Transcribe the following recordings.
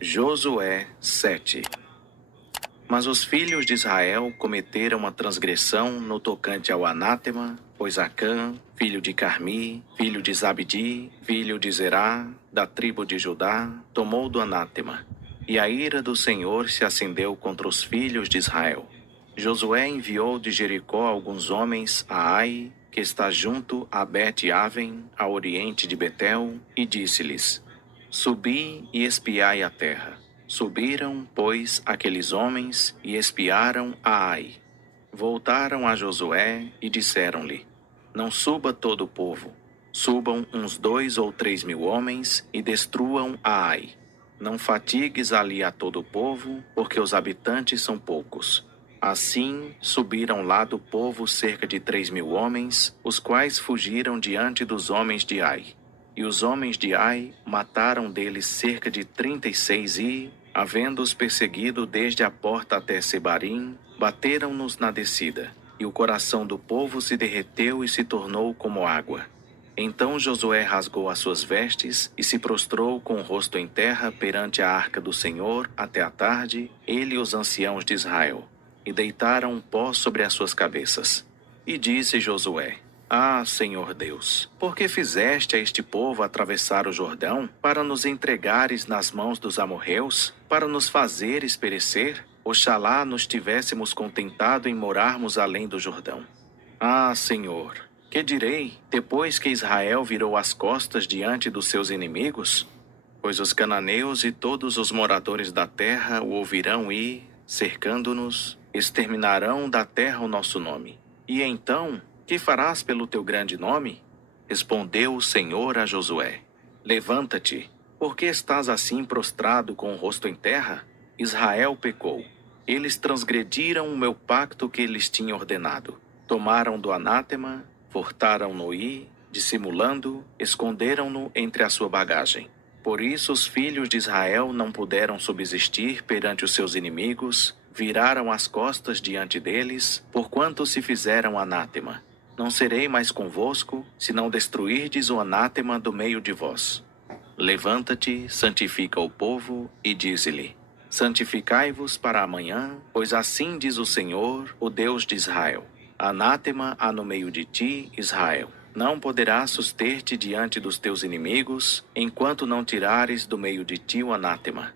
Josué 7. Mas os filhos de Israel cometeram uma transgressão no tocante ao anátema, pois Acã, filho de Carmi, filho de Zabdi, filho de Zerá, da tribo de Judá, tomou do anátema. E a ira do Senhor se acendeu contra os filhos de Israel. Josué enviou de Jericó alguns homens a Ai, que está junto a Bet-Aven, a oriente de Betel, e disse-lhes: Subi e espiai a terra. Subiram, pois, aqueles homens e espiaram a Ai. Voltaram a Josué e disseram-lhe: Não suba todo o povo. Subam uns 2 ou 3 mil homens e destruam a Ai. Não fatigues ali a todo o povo, porque os habitantes são poucos. Assim, subiram lá do povo cerca de 3 mil homens, os quais fugiram diante dos homens de Ai. E os homens de Ai mataram deles cerca de 36 e, havendo-os perseguido desde a porta até Sebarim, bateram-nos na descida. E o coração do povo se derreteu e se tornou como água. Então Josué rasgou as suas vestes e se prostrou com o rosto em terra perante a arca do Senhor até a tarde, ele e os anciãos de Israel, e deitaram um pó sobre as suas cabeças. E disse Josué: Ah, Senhor Deus, por que fizeste a este povo atravessar o Jordão para nos entregares nas mãos dos amorreus, para nos fazeres perecer? Oxalá nos tivéssemos contentado em morarmos além do Jordão. Ah, Senhor, que direi depois que Israel virou as costas diante dos seus inimigos? Pois os cananeus e todos os moradores da terra o ouvirão e, cercando-nos, exterminarão da terra o nosso nome. E então, que farás pelo teu grande nome? Respondeu o Senhor a Josué: Levanta-te, porque estás assim prostrado com o rosto em terra? Israel pecou. Eles transgrediram o meu pacto que lhes tinha ordenado. Tomaram do anátema, furtaram-no e, dissimulando, esconderam-no entre a sua bagagem. Por isso os filhos de Israel não puderam subsistir perante os seus inimigos, viraram as costas diante deles, porquanto se fizeram anátema. Não serei mais convosco, se não destruirdes o anátema do meio de vós. Levanta-te, santifica o povo, e dize-lhe: Santificai-vos para amanhã, pois assim diz o Senhor, o Deus de Israel. Anátema há no meio de ti, Israel. Não poderás suster-te diante dos teus inimigos, enquanto não tirares do meio de ti o anátema.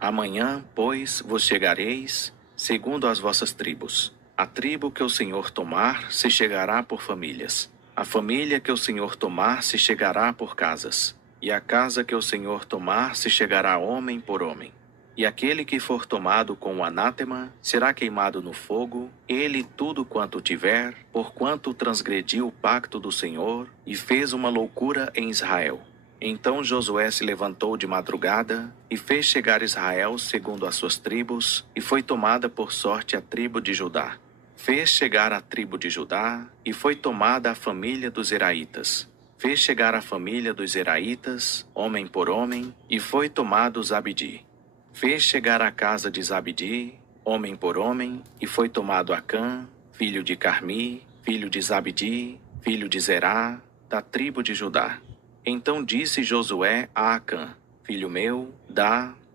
Amanhã, pois, vos chegareis, segundo as vossas tribos. A tribo que o Senhor tomar se chegará por famílias. A família que o Senhor tomar se chegará por casas. E a casa que o Senhor tomar se chegará homem por homem. E aquele que for tomado com o anátema será queimado no fogo, ele tudo quanto tiver, porquanto transgrediu o pacto do Senhor e fez uma loucura em Israel. Então Josué se levantou de madrugada e fez chegar Israel segundo as suas tribos, e foi tomada por sorte a tribo de Judá. Fez chegar a tribo de Judá e foi tomada a família dos Zeraitas. Fez chegar a família dos Zeraitas, homem por homem, e foi tomado Zabdi. Fez chegar a casa de Zabdi, homem por homem, e foi tomado Acã, filho de Carmi, filho de Zabdi, filho de Zerá, da tribo de Judá. Então disse Josué a Acã: Filho meu,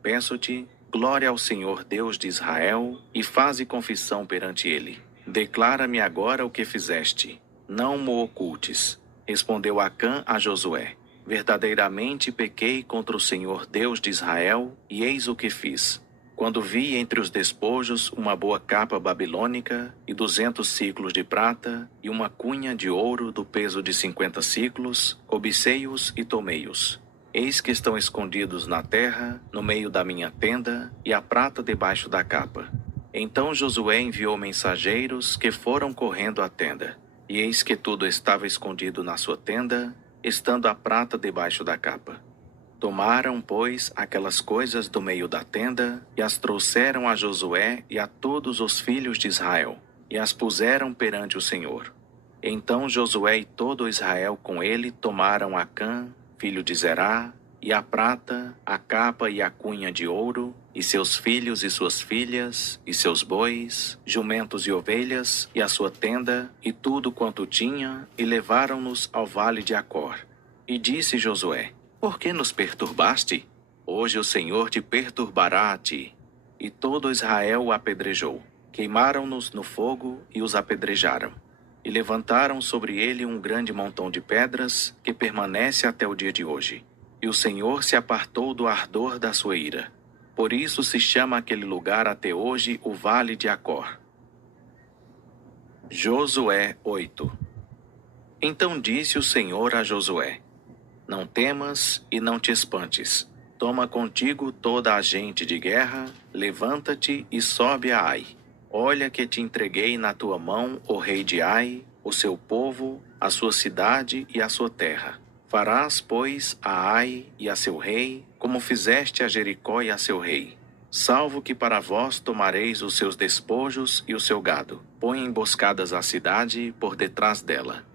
peço-te, glória ao Senhor Deus de Israel, e faze confissão perante ele. Declara-me agora o que fizeste, não mo ocultes. Respondeu Acã a Josué: Verdadeiramente pequei contra o Senhor Deus de Israel, e eis o que fiz. Quando vi entre os despojos uma boa capa babilônica, e 200 siclos de prata, e uma cunha de ouro do peso de 50 siclos, cobicei-os e tomei-os. Eis que estão escondidos na terra, no meio da minha tenda, e a prata debaixo da capa. Então Josué enviou mensageiros que foram correndo à tenda. E eis que tudo estava escondido na sua tenda, estando a prata debaixo da capa. Tomaram, pois, aquelas coisas do meio da tenda, e as trouxeram a Josué e a todos os filhos de Israel, e as puseram perante o Senhor. Então Josué e todo Israel com ele tomaram Acã, filho de Zerá, e a prata, a capa e a cunha de ouro, e seus filhos e suas filhas, e seus bois, jumentos e ovelhas, e a sua tenda, e tudo quanto tinha, e levaram-nos ao vale de Acor. E disse Josué: Por que nos perturbaste? Hoje o Senhor te perturbará a ti. E todo Israel o apedrejou. Queimaram-nos no fogo e os apedrejaram. E levantaram sobre ele um grande montão de pedras, que permanece até o dia de hoje. E o Senhor se apartou do ardor da sua ira. Por isso se chama aquele lugar até hoje o Vale de Acor. Josué 8. Então disse o Senhor a Josué: Não temas e não te espantes. Toma contigo toda a gente de guerra, levanta-te e sobe a Ai. Olha que te entreguei na tua mão o rei de Ai, o seu povo, a sua cidade e a sua terra. Farás, pois, a Ai e a seu rei, como fizeste a Jericó e a seu rei. Salvo que para vós tomareis os seus despojos e o seu gado. Põe emboscadas à cidade por detrás dela.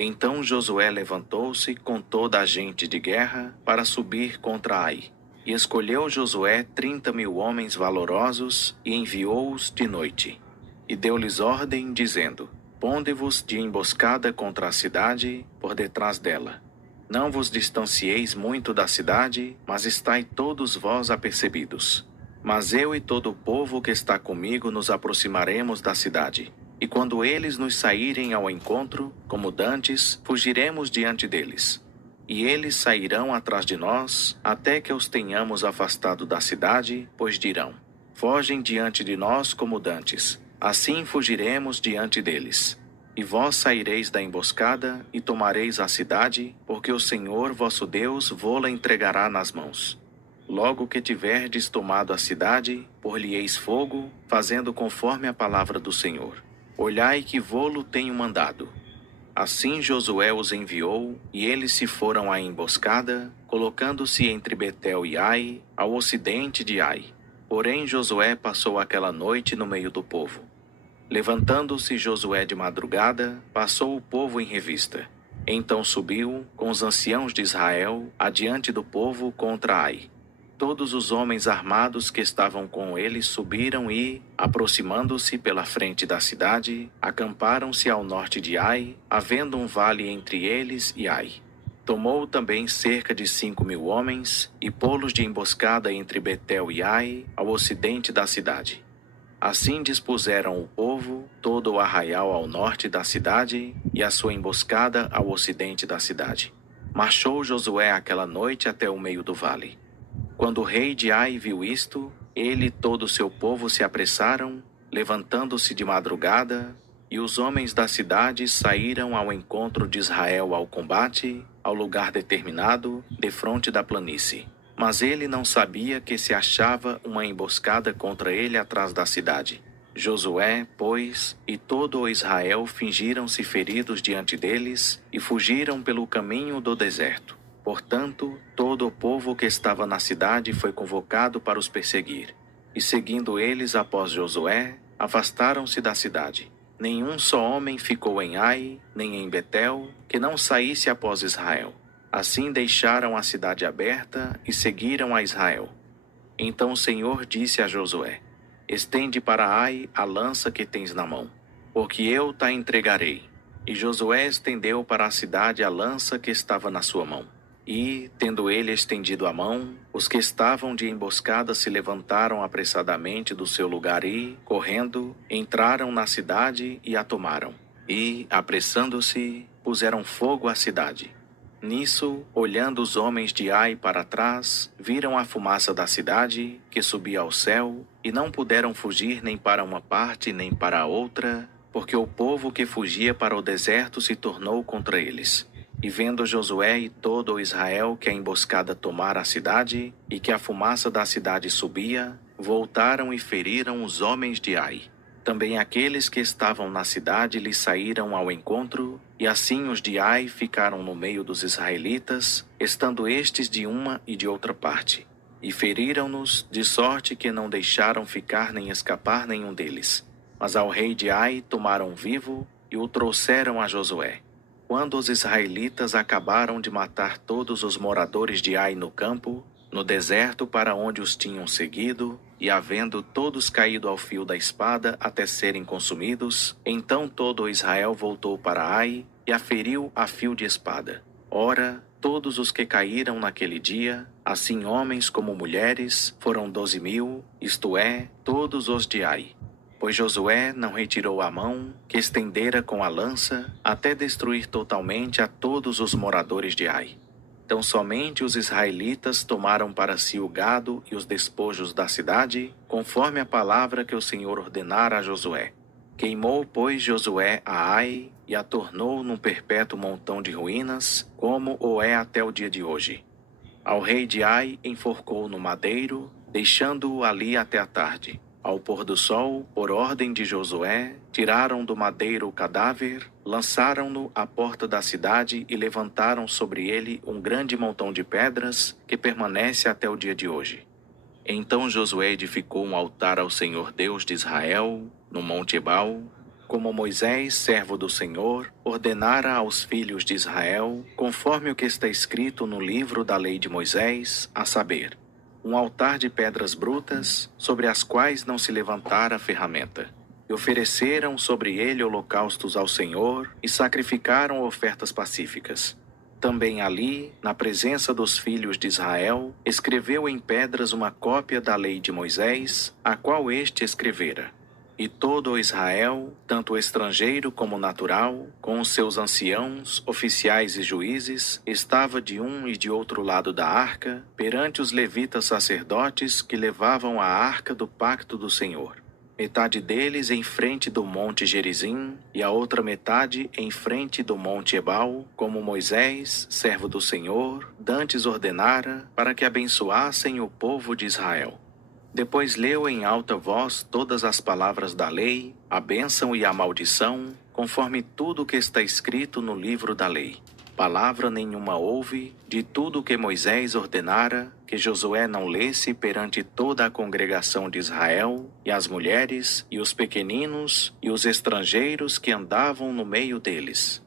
Então Josué levantou-se com toda a gente de guerra para subir contra Ai. E escolheu Josué 30.000 homens valorosos e enviou-os de noite. E deu-lhes ordem, dizendo: Ponde-vos de emboscada contra a cidade, por detrás dela. Não vos distancieis muito da cidade, mas estai todos vós apercebidos. Mas eu e todo o povo que está comigo nos aproximaremos da cidade. E quando eles nos saírem ao encontro, como dantes, fugiremos diante deles. E eles sairão atrás de nós, até que os tenhamos afastado da cidade, pois dirão: Fogem diante de nós como dantes. Assim fugiremos diante deles. E vós saireis da emboscada e tomareis a cidade, porque o Senhor vosso Deus vô-la entregará nas mãos. Logo que tiverdes tomado a cidade, por-lhe-eis fogo, fazendo conforme a palavra do Senhor. Olhai que vô-lo tenho mandado. Assim Josué os enviou, e eles se foram à emboscada, colocando-se entre Betel e Ai, ao ocidente de Ai. Porém Josué passou aquela noite no meio do povo. Levantando-se Josué de madrugada, passou o povo em revista. Então subiu, com os anciãos de Israel, adiante do povo contra Ai. Todos os homens armados que estavam com ele subiram e, aproximando-se pela frente da cidade, acamparam-se ao norte de Ai, havendo um vale entre eles e Ai. Tomou também cerca de 5.000 homens e pô-los de emboscada entre Betel e Ai, ao ocidente da cidade. Assim dispuseram o povo, todo o arraial ao norte da cidade e a sua emboscada ao ocidente da cidade. Marchou Josué aquela noite até o meio do vale. Quando o rei de Ai viu isto, ele e todo o seu povo se apressaram, levantando-se de madrugada, e os homens da cidade saíram ao encontro de Israel ao combate, ao lugar determinado, defronte da planície. Mas ele não sabia que se achava uma emboscada contra ele atrás da cidade. Josué, pois, e todo o Israel fingiram-se feridos diante deles e fugiram pelo caminho do deserto. Portanto, todo o povo que estava na cidade foi convocado para os perseguir. E seguindo eles após Josué, afastaram-se da cidade. Nenhum só homem ficou em Ai, nem em Betel, que não saísse após Israel. Assim deixaram a cidade aberta e seguiram a Israel. Então o Senhor disse a Josué: Estende para Ai a lança que tens na mão, porque eu te entregarei. E Josué estendeu para a cidade a lança que estava na sua mão. E, tendo ele estendido a mão, os que estavam de emboscada se levantaram apressadamente do seu lugar e, correndo, entraram na cidade e a tomaram. E, apressando-se, puseram fogo à cidade. Nisso, olhando os homens de Ai para trás, viram a fumaça da cidade, que subia ao céu, e não puderam fugir nem para uma parte nem para a outra, porque o povo que fugia para o deserto se tornou contra eles. E vendo Josué e todo o Israel que a emboscada tomara a cidade, e que a fumaça da cidade subia, voltaram e feriram os homens de Ai. Também aqueles que estavam na cidade lhe saíram ao encontro, e assim os de Ai ficaram no meio dos israelitas, estando estes de uma e de outra parte. E feriram-nos, de sorte que não deixaram ficar nem escapar nenhum deles. Mas ao rei de Ai tomaram vivo e o trouxeram a Josué. Quando os israelitas acabaram de matar todos os moradores de Ai no campo, no deserto para onde os tinham seguido, e havendo todos caído ao fio da espada até serem consumidos, então todo Israel voltou para Ai e a feriu a fio de espada. Ora, Todos os que caíram naquele dia, assim homens como mulheres, foram 12.000, isto é, todos os de Ai. Pois Josué não retirou a mão, que estendera com a lança, até destruir totalmente a todos os moradores de Ai. Então somente os israelitas tomaram para si o gado e os despojos da cidade, conforme a palavra que o Senhor ordenara a Josué. Queimou, pois, Josué a Ai e a tornou num perpétuo montão de ruínas, como o é até o dia de hoje. Ao rei de Ai enforcou no madeiro, deixando-o ali até a tarde. Ao pôr do sol, por ordem de Josué, tiraram do madeiro o cadáver, lançaram-no à porta da cidade e levantaram sobre ele um grande montão de pedras que permanece até o dia de hoje. Então Josué edificou um altar ao Senhor Deus de Israel, no Monte Ebal, como Moisés, servo do Senhor, ordenara aos filhos de Israel, conforme o que está escrito no livro da lei de Moisés, a saber, um altar de pedras brutas, sobre as quais não se levantara ferramenta. E ofereceram sobre ele holocaustos ao Senhor e sacrificaram ofertas pacíficas. Também ali, na presença dos filhos de Israel, escreveu em pedras uma cópia da lei de Moisés, a qual este escrevera. E todo o Israel, tanto estrangeiro como natural, com os seus anciãos, oficiais e juízes, estava de um e de outro lado da arca, perante os levitas sacerdotes que levavam a arca do pacto do Senhor. Metade deles em frente do monte Gerizim, e a outra metade em frente do monte Ebal, como Moisés, servo do Senhor, dantes ordenara, para que abençoassem o povo de Israel. Depois leu em alta voz todas as palavras da lei, a bênção e a maldição, conforme tudo o que está escrito no livro da lei. Palavra nenhuma houve, de tudo o que Moisés ordenara, que Josué não lesse perante toda a congregação de Israel, e as mulheres, e os pequeninos, e os estrangeiros que andavam no meio deles.